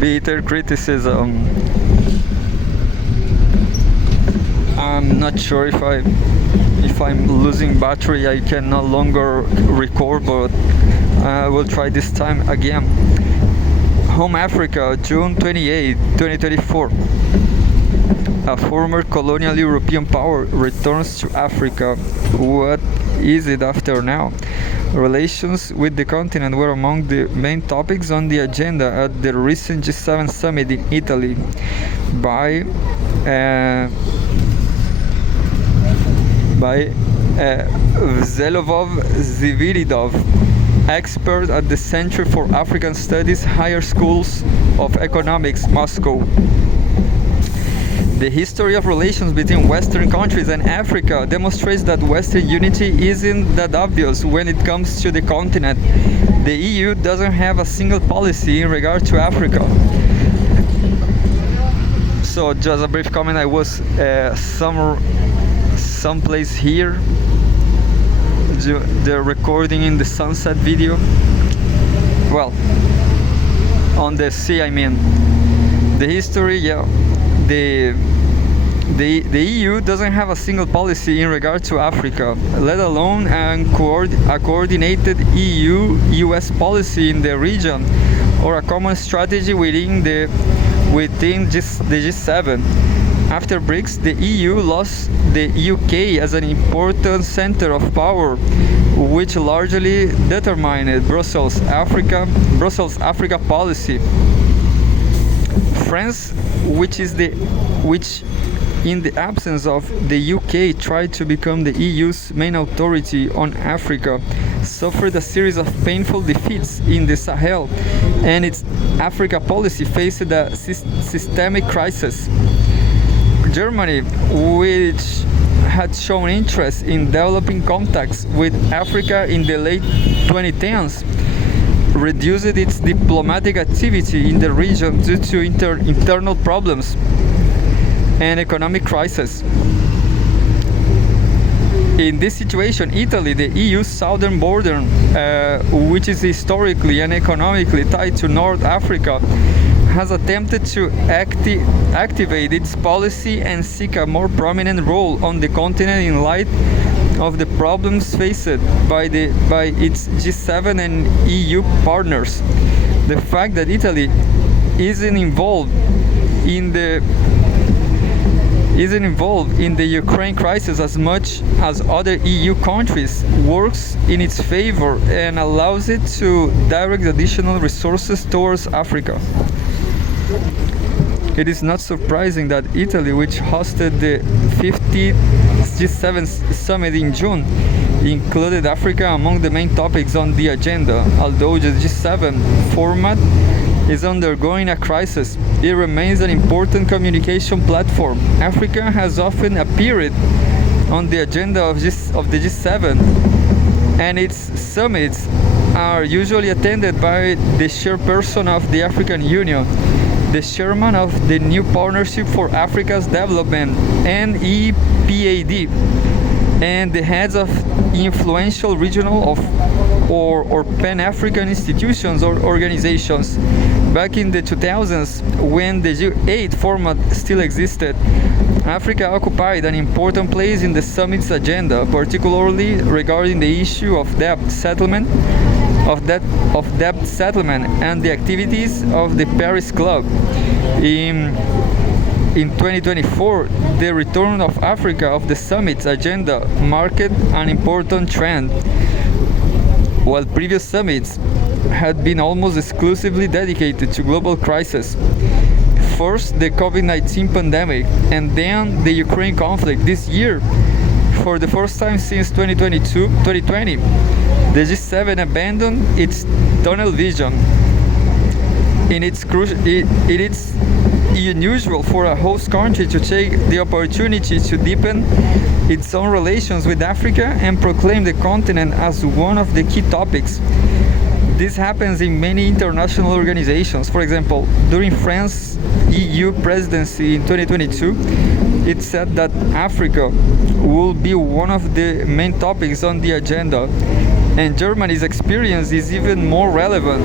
bitter criticism. I'm not sure if I'm losing battery. I can no longer record, but I will try this time again. Home Africa, June 28, 2024. A former colonial European power returns to Africa. What is it after now? Relations with the continent were among the main topics on the agenda at the recent G7 summit in Italy by Vsevolod Zviridov, expert at the Center for African Studies, Higher Schools of Economics, Moscow. The history of relations between Western countries and Africa demonstrates that Western unity isn't that obvious when it comes to the continent. The EU doesn't have a single policy in regard to Africa. So, just a brief comment. I was someplace here, the recording in the sunset video. Well, on the sea, I mean. The history, yeah. The EU doesn't have a single policy in regard to Africa, let alone a coordinated EU-US policy in the region or a common strategy within the G7. After BRICS, the EU lost the UK as an important center of power, which largely determined Brussels' Africa policy. France, which in the absence of the UK tried to become the EU's main authority on Africa, suffered a series of painful defeats in the Sahel, and its Africa policy faced a systemic crisis. Germany, which had shown interest in developing contacts with Africa in the late 2010s, reduced its diplomatic activity in the region due to internal problems and economic crisis. In this situation, Italy, the EU's southern border, which is historically and economically tied to North Africa, has attempted to activate its policy and seek a more prominent role on the continent in light of the problems faced by its G7 and EU partners. The fact that Italy isn't involved in the Ukraine crisis as much as other EU countries works in its favor and allows it to direct additional resources towards Africa. It is not surprising that Italy, which hosted the 50th G7 summit in June, included Africa among the main topics on the agenda. Although the G7 format is undergoing a crisis, it remains an important communication platform. Africa has often appeared on the agenda of the G7, and its summits are usually attended by the chairperson of the African Union, the chairman of the New Partnership for Africa's Development, NEPAD, and the heads of influential regional or Pan-African institutions or organizations. Back in the 2000s, when the G8 format still existed, Africa occupied an important place in the summit's agenda, particularly regarding the issue of debt settlement and the activities of the Paris Club. In 2024, the return of Africa of the summit's agenda marked an important trend. While previous summits had been almost exclusively dedicated to global crises, first the COVID-19 pandemic and then the Ukraine conflict, this year, for the first time since 2020, the G7 abandoned its tunnel vision. It is unusual for a host country to take the opportunity to deepen its own relations with Africa and proclaim the continent as one of the key topics. This happens in many international organizations. For example, during France's EU presidency in 2022, it said that Africa will be one of the main topics on the agenda, and Germany's experience is even more relevant.